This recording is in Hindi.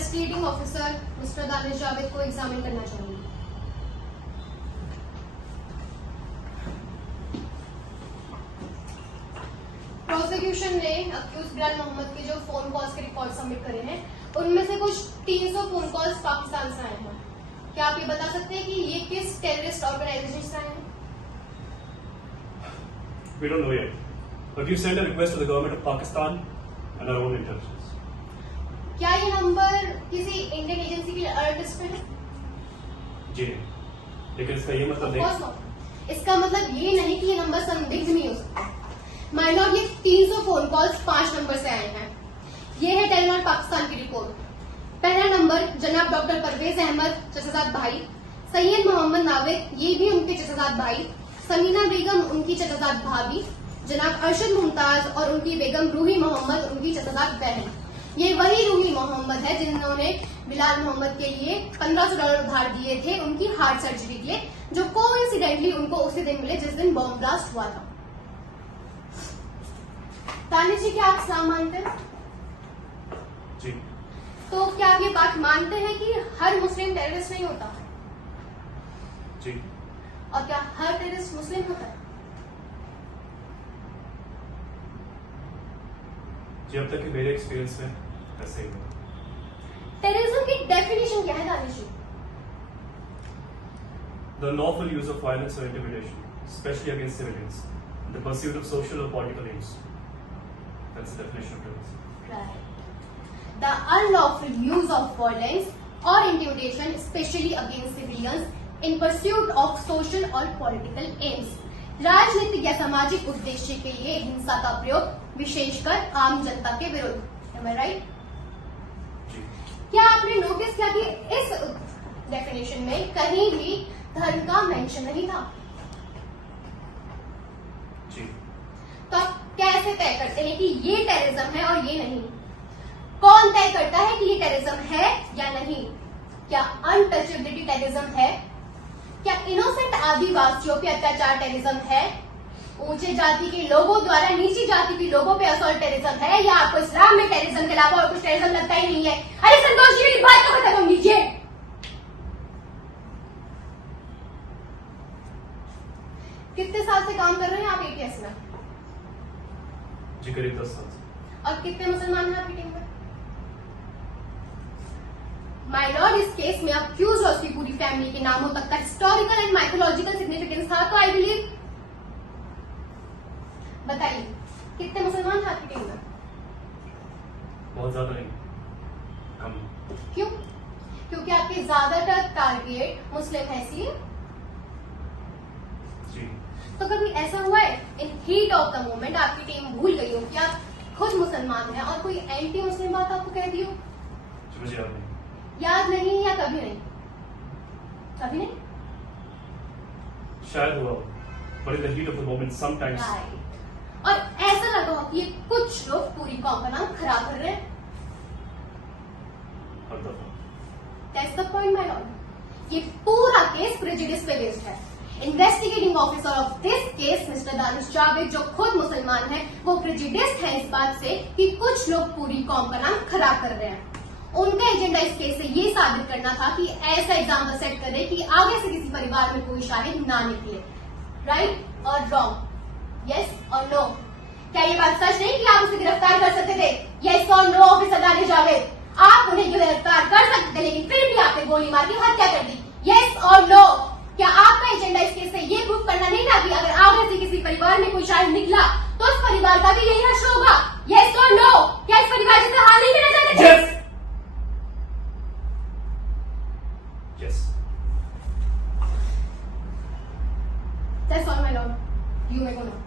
Investigating officer mister Danish Javed को एग्जामिन करना चाहूंगी। प्रोसिक्यूशन ने अक्यूज बिलाल मोहम्मद के जो फोन कॉल्स के रिकॉर्ड सबमिट करे हैं उनमें से कुछ 300 फोन कॉल्स पाकिस्तान से आए हैं। क्या आप ये बता सकते हैं कि ये किस टेररिस्ट ऑर्गेनाइजेशन से आए हैं? We don't know yet, but we've sent a request to the government of Pakistan and our own intelligence. क्या ये नंबर किसी इंडियन एजेंसी के लिए अलर्ट लिस्ट पे है? जी नहीं, लेकिन इसका ये मतलब Of नहीं। course not. इसका मतलब ये नहीं कि ये नंबर संदिग्ध नहीं हो सकता। माय लॉर्ड, ये 300 फोन कॉल्स 5 नंबर से आए हैं। ये है टेलीनॉर पाकिस्तान की रिपोर्ट। पहला नंबर जनाब डॉक्टर परवेज अहमद चचाजाद भाई, सैयद मोहम्मद नाविद ये भी उनके चचाजाद भाई, समीना बेगम उनकी चचाजाद भाभी, जनाब अरशद मुमताज और उनकी बेगम रूही मोहम्मद उनकी चचाजाद बहन। ये वही रूही मोहम्मद है जिन्होंने बिलाल मोहम्मद के लिए $1500 उधार दिए थे उनकी हार्ट सर्जरी के लिए, जो कोइंसिडेंटली उनको उसी दिन मिले जिस दिन बॉम्ब ब्लास्ट हुआ था। दानिश जी, क्या आप इस्लाम मानते हैं? जी। तो क्या आप ये बात मानते हैं कि हर मुस्लिम टेररिस्ट नहीं होता? जी। और क्या हर टेररिस्ट मुस्लिम होता है? जी, अब तक के मेरे एक्सपीरियंस में ऐसे ही हुआ। टेररिज्म की डेफिनेशन क्या है दानिश जी? The lawful use of violence or intimidation, especially against civilians, in the pursuit of social or political aims. That's the definition of terrorism. Right. The unlawful use of violence or intimidation, especially against civilians, in pursuit of social or political aims. राजनीतिक या सामाजिक उद्देश्य के लिए हिंसा का प्रयोग, विशेषकर आम जनता के विरुद्ध। Am I right? जी। क्या आपने नोटिस किया कि इस डेफिनेशन में कहीं भी धर्म का मेंशन नहीं था? जी। तो आप कैसे तय करते हैं कि ये टेररिज्म है और ये नहीं? कौन तय करता है कि ये टेररिज्म है या नहीं? क्या अनटचेबिलिटी टेररिज्म है? क्या इनोसेंट आदिवासियों पे अत्याचार टेररिज्म है? ऊंचे जाति के लोगों द्वारा नीची जाति के लोगों पे असॉल्ट टेररिज्म है? या आपको इस्लाम में टेररिज्म के अलावा और कुछ टेररिज्म लगता ही नहीं है? अरे संतोष जी, मेरी बात तो खत्म कीजिए। कितने साल से काम कर रहे हैं आप एटीएस में? जी, करीब 10 साल से। और कितने मुसलमान हैं आपकी टीम में? माय लॉर्ड, इस केस में अक्यूज और उसकी पूरी फैमिली के नामों तक का हिस्टोरिकल एंड माइथोलॉजिकल सिग्निफिकेंस था, तो आई बिलीव। बताइए, कितने मुसलमान हैं आपकी टीम में? बहुत ज्यादा नहीं, कम। क्यों? क्योंकि आपके ज्यादातर टारगेट मुस्लिम है, इसलिए? जी। तो कभी ऐसा हुआ है इन हीट ऑफ द मोमेंट आपकी टीम भूल गई हो कि आप खुद मुसलमान हैं और कोई एंटी मुस्लिम बात आपको कह दी हो? जी, मुझे याद नहीं। याद नहीं या कभी नहीं? कभी नहीं? शायद हुआ, but in the heat of the moment, sometimes. Right. और ऐसा लगा हो कि ये कुछ लोग पूरी कौम का नाम खराब कर रहे हैं। हर दफा। That's the point, my lord. ये पूरा केस प्रेजुडिस पे बेस्ड है। Investigating officer of this case mister Danish Javed, जो खुद मुसलमान है, वो प्रेजुडिस्ड है इस बात से कि कुछ लोग पूरी कौम का नाम खराब कर रहे हैं। उनका एजेंडा इस केस से ये साबित करना था कि ऐसा एग्जाम्पल सेट करे कि आगे से किसी परिवार में कोई शाहिद ना निकले। राइट और रॉन्ग? यस और नो? क्या ये बात सच नहीं कि आप उसे गिरफ्तार कर सकते थे? यस और नो ऑफिसर दानिश जावेद? आप उन्हें गिरफ्तार कर सकते थे, लेकिन फिर भी आपने गोली मार के हत्या कर दी। यस और नो? क्या आपका एजेंडा इस केस से ये प्रूव करना नहीं था कि अगर आगे से किसी परिवार में कोई शाहिद निकला तो उस परिवार का भी यही हश्र होगा? यस और नो? क्या इस परिवार जैसे हाल नहीं करना चाहते थे? Yes. Yes. That's all, my lord. You may go now.